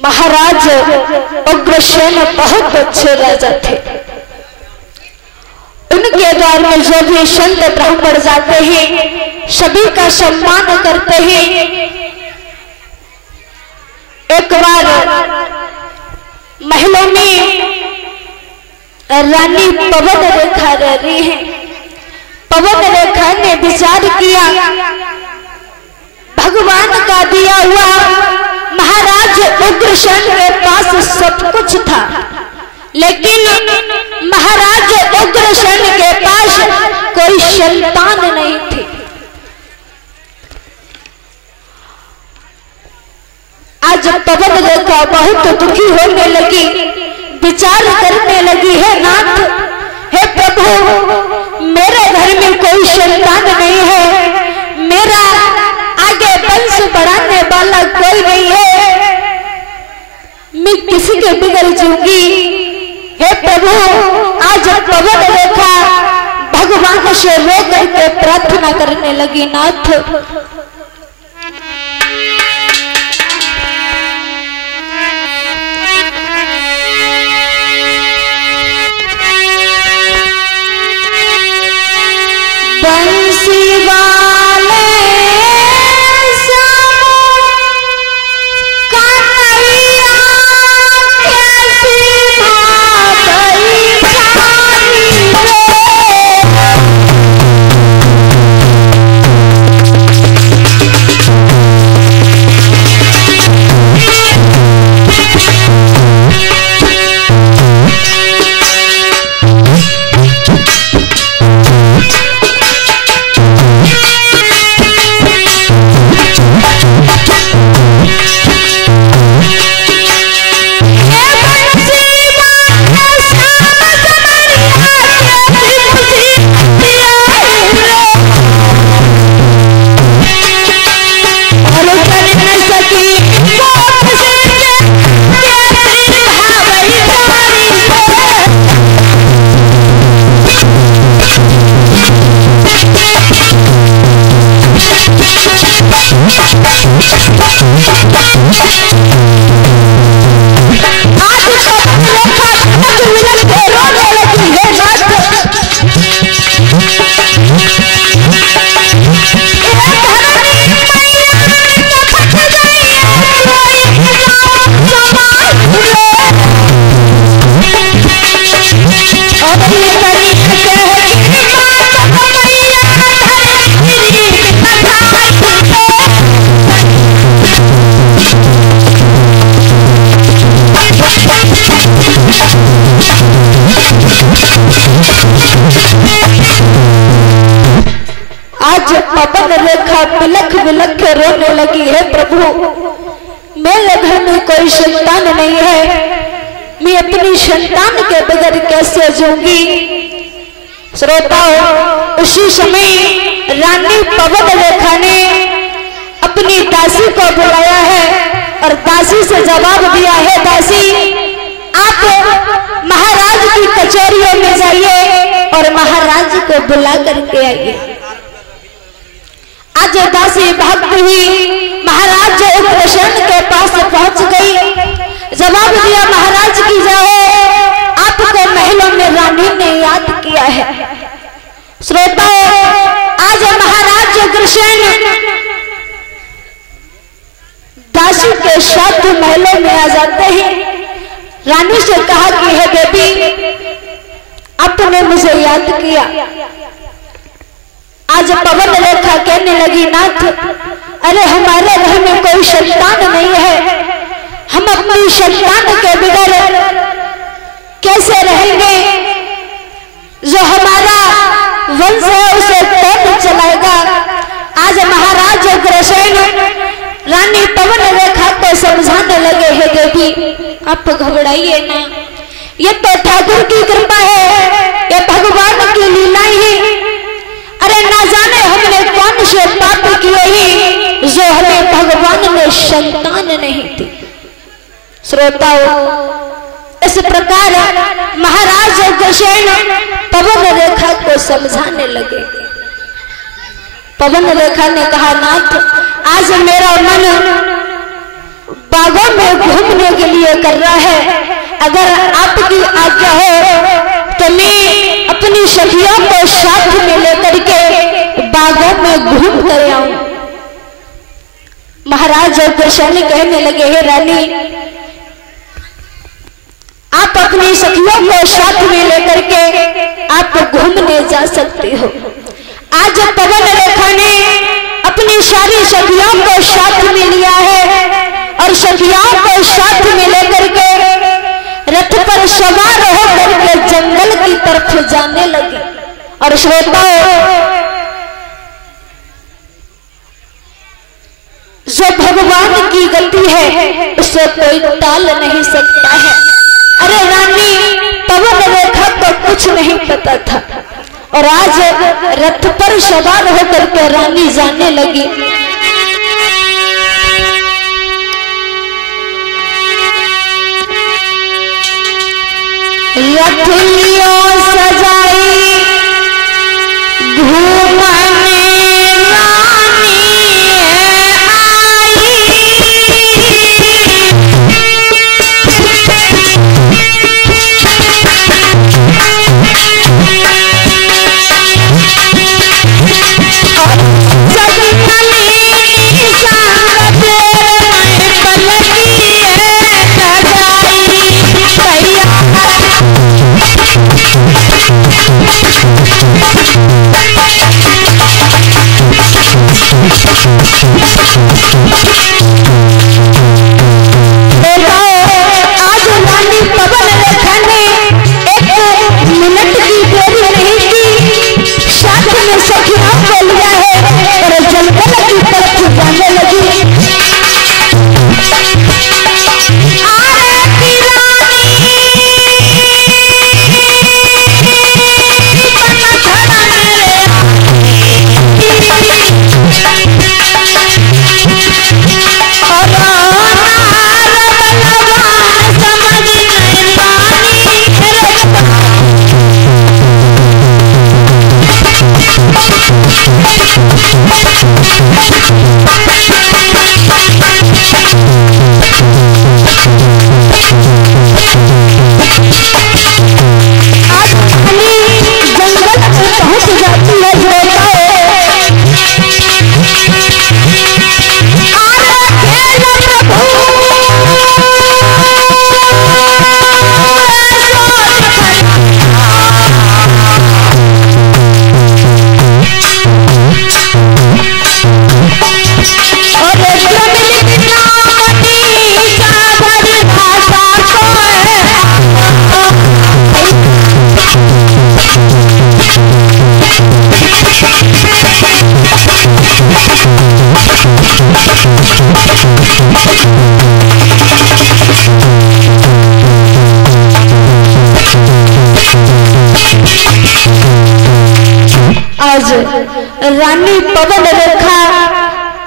महाराज उग्रसेन बहुत अच्छे राजा थे। उनके द्वार में जो भी संत ब्राह्मण जाते हैं सभी का सम्मान करते हैं। एक बार महलों में रानी पवन रेखा रह रही है। पवन रेखा ने विचार किया भगवान का दिया हुआ महाराज उग्रसेन के पास सब कुछ था, लेकिन महाराज उग्रसेन के पास कोई संतान नहीं थी। आज पवन रेखा बहुत दुखी होने लगी, विचार करने लगी, है नाथ, हे प्रभु, मेरे घर में कोई संतान नहीं है, मेरा आगे वंश बढ़ाने वाला कोई नहीं है, मैं किसी के बगैर जीऊंगी। हे प्रभु, आज पवन रेखा भगवान से रो करके प्रार्थना करने लगी, नाथ, बंसी वाले पवन रेखा बिलख बिलख के रोने लगी, है प्रभु, मेरे घर में कोई संतान नहीं है, मैं अपनी संतान के बगैर कैसे जीऊंगी। श्रोताओं, उसी समय रानी पवन रेखा ने अपनी दासी को बुलाया है और दासी से जवाब दिया है, दासी, आप महाराज की कचहरियों में जाइए और महाराज को बुला करके आइए। आज दासी भागती हुई महाराज उग्रसेन के पास पहुंच गई, जवाब दिया, महाराज की जाओ, आपको महलों में रानी ने याद किया है। श्रोताओं, आज महाराज उग्रसेन दासी के साथ महलों में आ जाते हैं। रानी से कहा कि हे देवी, आपने मुझे याद किया। आज पवन रेखा कहने लगी, नाथ, अरे हमारे घर में कोई संतान नहीं है, हम अपनी संतान के बगैर कैसे रहेंगे, जो हमारा वंश है उसे कौन चलाएगा। आज महाराज उग्रसेन रानी पवन रेखा को समझाने लगे, हे देवी, आप घबराइए ना, ये तो ठाकुर की कृपा है, ये भगवान की लीला ही। अरे ना जाने हमने कौन से पाप किए ही जो हमें भगवान ने संतान नहीं दी। श्रोताओं, इस प्रकार महाराज उग्रसेन पवन रेखा को समझाने लगे। पवन रेखा ने कहा, नाथ, आज मेरा मन बागों में घूमने लिए कर रहा है। अगर आपकी आज्ञा हो तो मैं अपनी सखियों को साथ में लेकर के बागों में घूम कर आऊं। महाराज उग्रसेन कहने लगे, हे रानी, आप अपनी सखियों को साथ में लेकर के आप घूमने जा सकती हो। आज पवन रेखा ने अपनी सारी सखियों को साथ में लिया है और सखियों को साथ में लेकर के रथ पर सवार होकर के जंगल की तरफ जाने लगी। और श्रोताओं, जो भगवान की गति है उसे कोई टाल नहीं सकता है। अरे रानी पवन रेखा को कुछ नहीं पता था और आज रथ पर सवार होकर के रानी जाने लगी। रथ लियो सजाई घूमने रानी आई। आज रानी पवन रेखा ने एक मिनट की देरी नहीं की, साथ में सखियों को लिया है और जंगल की तरफ जाने लगी। आज रानी पवन रेखा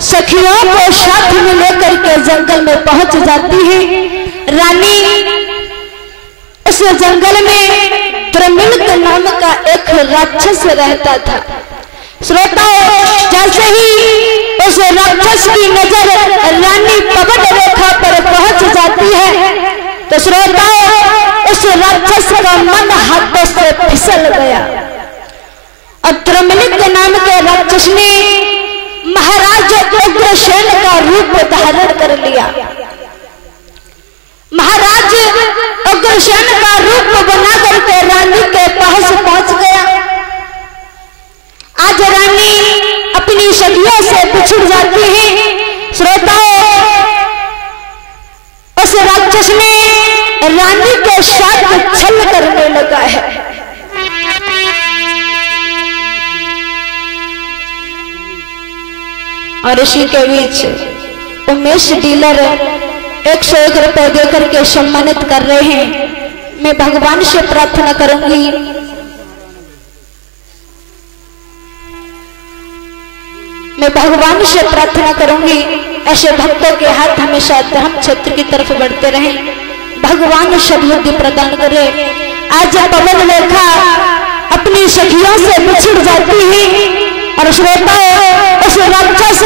सखियों को साथ में लेकर के जंगल में पहुंच जाती है। रानी उस जंगल में द्रमिल नाम का एक राक्षस रहता था। श्रोताओं, जैसे ही उस राक्षस की नजर रानी पवन रेखा पर पहुंच जाती है तो श्रोताओं, उस राक्षस का मन हाथों से फिसल गया और द्रमिल नाम के राक्षस ने महाराज उग्रसेन का रूप धारण कर लिया। महाराज उग्रसेन का रूप बना करके रानी के पास पहुंच गया। आज रानी अपनी सखियों से बिछुड़ जाती है। श्रोताओं, उस राक्षस ने रानी के साथ छल करने लगा है। और इसी के बीच उमेश डीलर 101 रुपए देकर के सम्मानित कर रहे हैं। मैं भगवान से प्रार्थना करूंगी ऐसे भक्तों के हाथ हमेशा धर्म क्षेत्र की तरफ बढ़ते रहें। भगवान समृद्धि प्रदान करे। आज पवन रेखा अपनी सखियों से बिछड़ जाती है और श्रोताओं, उस राक्षस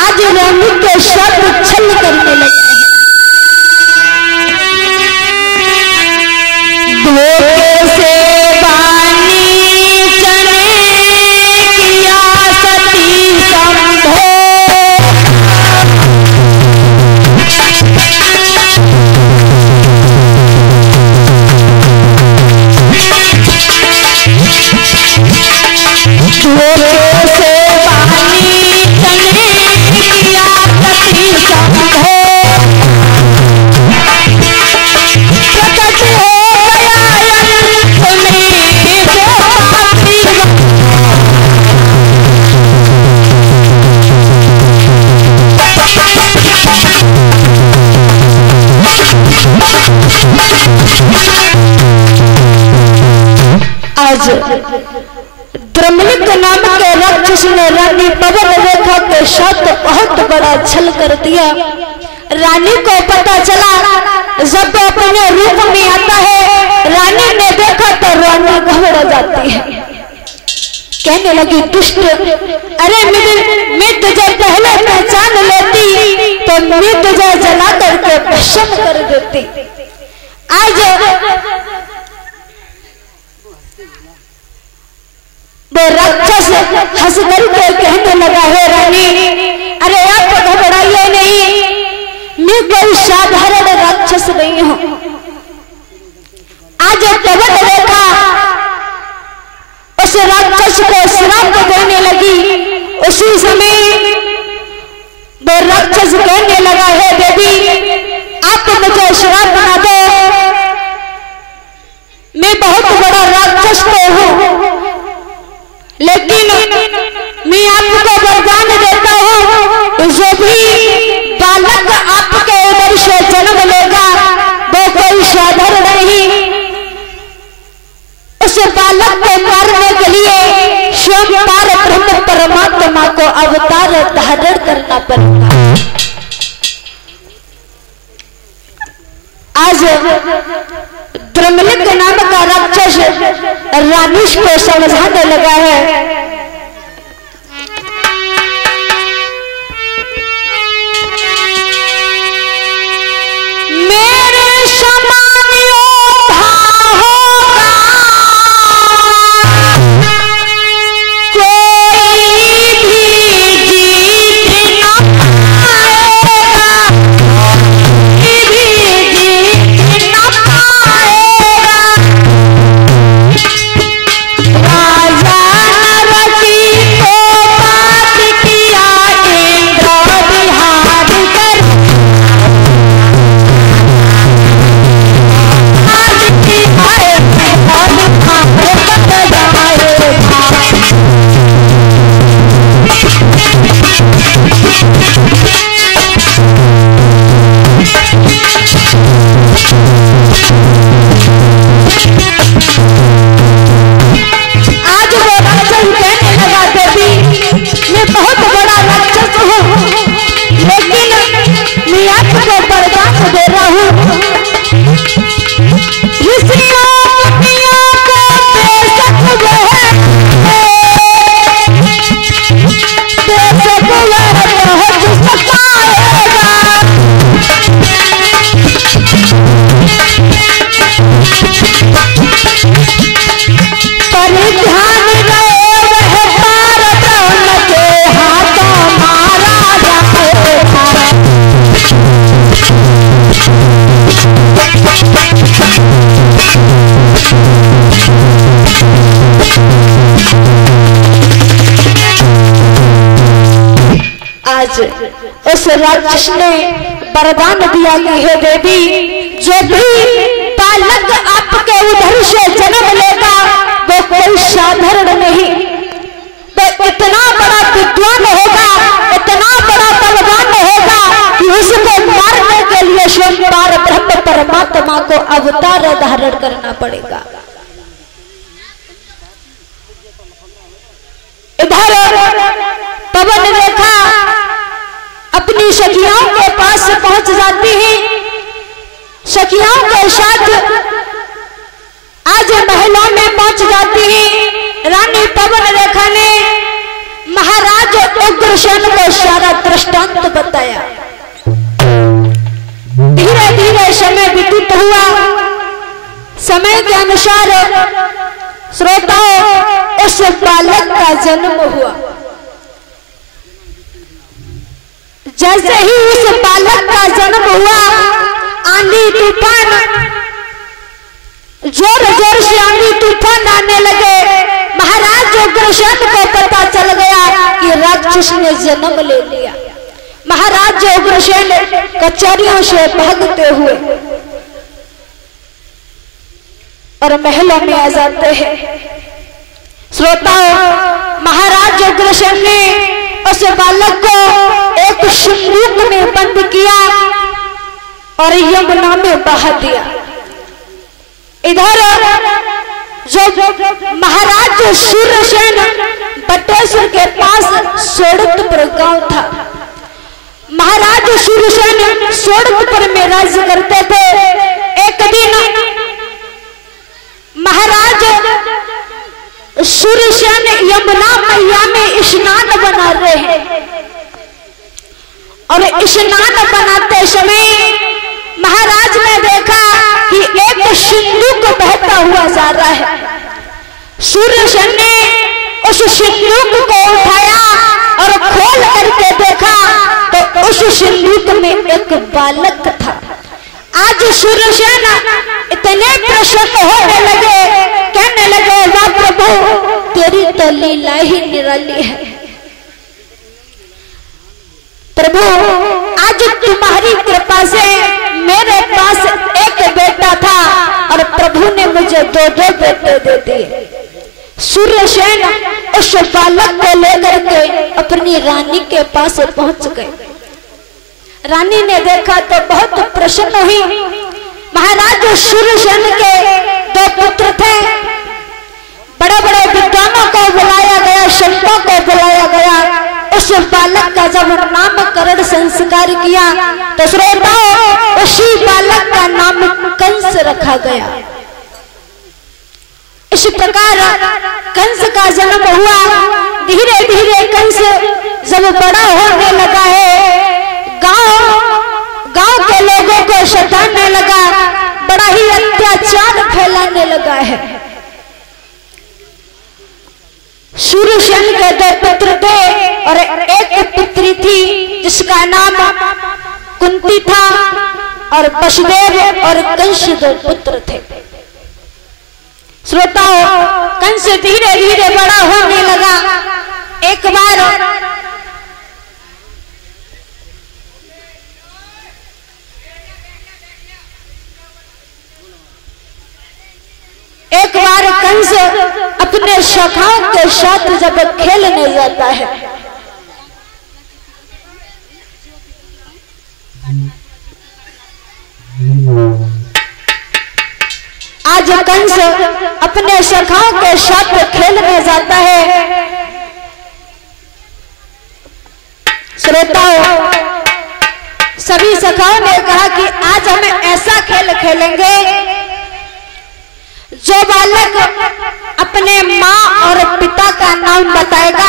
आज रानी के साथ छल करने लगे। आज द्रमलिक नाम के राक्षस ने रानी पवन रेखा के साथ बहुत बड़ा छल कर दिया। रानी को पता चला, जब अपने रूप में आता है रानी ने देखा तो रानी घबरा जाती है, कहने लगी दुष्ट, अरे मैं तुझे पहले पहचान लेती तो मैं तुझे जला करके भस्म कर देती। आज वो राक्षस हंस करके कहने लगा, है रानी, अरे आप घबराइए नहीं, मैं कोई साधारण राक्षस नहीं हूं। आज पवन रेखा उस राक्षस को श्राप देने लगी। उसी समय वो राक्षस कहने लगा, है देवी आप मुझे श्राप ना दो, मैं बहुत बड़ा राक्षस तो हूं, लेकिन मैं आपको वरदान देता हूं, जो भी बालक आपके उदर से जन्म लेगा वो कोई साधारण नहीं, उस बालक को मारने के लिए स्वयं पार ब्रह्म परमात्मा को अवतार धारण करना पड़ेगा। आज द्रमलिक नाम का राक्षस रानी को समझाने लगा है, मेरे समान योद्धा होगा कोई भी जीत ना पाएगा, कोई भी जीत ना पाएगा। राजा नरसी को बात किया इंद्र बिहार कर, उस राक्षस ने वरदान दिया कि हे देवी, जो भी बालक आपके उधर से जन्म लेगा वो कोई साधारण नहीं, तो इतना बड़ा विद्वान होगा, इतना बड़ा बलवान होगा कि उसको मारने के लिए स्वयं पार ब्रह्म परमात्मा को अवतार धारण करना पड़ेगा। इधर पवन रेखा अपनी सखियाओं के पास पहुंच जाती है। सखियाओं के साथ आज महलों में पहुंच जाती है। रानी पवन रेखा ने महाराज उग्रसेन को सारा दृष्टांत बताया। धीरे धीरे समय व्यतीत हुआ। समय के अनुसार श्रोताओं उस बालक का जन्म हुआ। जैसे ही उस बालक का जन्म हुआ, आंधी तूफान, जोर जोर से आंधी तूफान आने लगे। महाराज उग्रसेन को पता चल गया कि राक्षस ने जन्म ले लिया। महाराज उग्रसेन कचहरियों से भागते हुए और महलों में आ जाते हैं। श्रोताओं, महाराज उग्रसेन ने उस बालक को एक संदूक में बंद किया और यमुना में बहा दिया। इधर जो महाराज सूर्यसेन बटेश्वर के पास सोड़तपुर गांव था। महाराज सूर्यसेन सोड़तपुर में राज्य करते थे। एक दिन महाराज सूर्यसेन यमुना मैया में स्नान बना रहे हैं और स्नान बनाते समय महाराज ने देखा कि एक सिंदूक बहता हुआ जा रहा है। सूर्यसेन ने उस सिंदूक को उठाया और खोल करके देखा तो उस सिंदूक में एक बालक था। आज सूर्यसेन इतने प्रसन्न होने लगे, कहने लगे वाह प्रभु तेरी तो लीला ही निराली है। प्रभु आज तुम्हारी कृपा से मेरे पास एक बेटा था और प्रभु ने मुझे दो बेटे दे दिए। सूर्यसेन उस बालक को लेकर के अपनी रानी के पास पहुंच गए। रानी ने देखा तो बहुत प्रसन्न हुई। महाराज सूर्यसेन के दो पुत्र थे। बड़े बड़े विद्वानों को बुलाया गया, संतों को बुलाया गया। उस बालक का जब नामकरण संस्कार किया तो श्रोताओं उसी बालक का नाम कंस रखा गया। इस प्रकार कंस का जन्म हुआ। धीरे धीरे कंस जब बड़ा होने लगा है, गांव के लोगों को सताने लगा, बड़ा ही अत्याचार फैलाने लगा है। सूर्यसेन के दो पुत्र थे और एक पुत्री थी जिसका नाम कुंती था और वसुदेव और कंस दो पुत्र थे। श्रोताओं कंस धीरे धीरे बड़ा होने लगा। एक बार कंस अपने सखाओं के साथ जब खेलने जाता है, आज कंस अपने सखाओं के साथ खेलने जाता है। श्रोताओं सभी सखाओं ने कहा कि आज हम ऐसा खेल खेलेंगे जो बालक अपने माँ और पिता का नाम बताएगा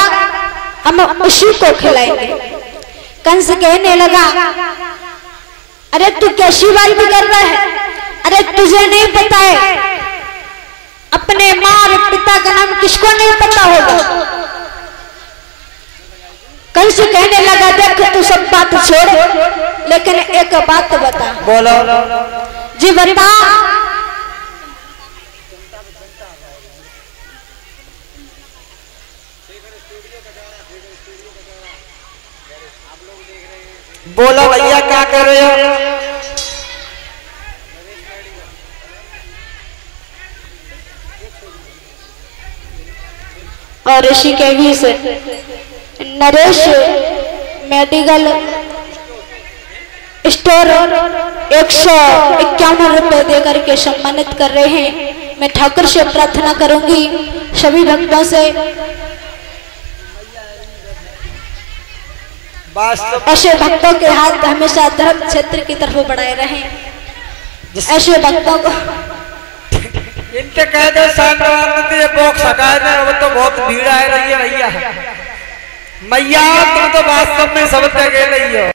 हम उसी को खिलाएंगे। कंस कहने लगा अरे तू कैसी बात कर रहा है? अरे तुझे नहीं पता है अपने माँ और पिता का नाम किसको नहीं पता होगा? कंस कहने लगा देख तू सब बात छोड़, लेकिन एक बात बता। बोलो जी बता। बोलो भैया क्या कर रहे हो? और ऋषि के भी से नरेश मेडिकल स्टोर 151 रुपए देकर के सम्मानित कर रहे हैं। मैं ठाकुर से प्रार्थना करूंगी सभी भक्तों से ऐसे भक्तों के हाथ हमेशा धर्म क्षेत्र की तरफ बढ़ाए रहें। ऐसे भक्तों को इनके कह दो बॉक्स हटाए ना, वो तो बहुत भीड़ आ रही है भैया। मैया तुम तो वास्तव में सब जगह रही हो।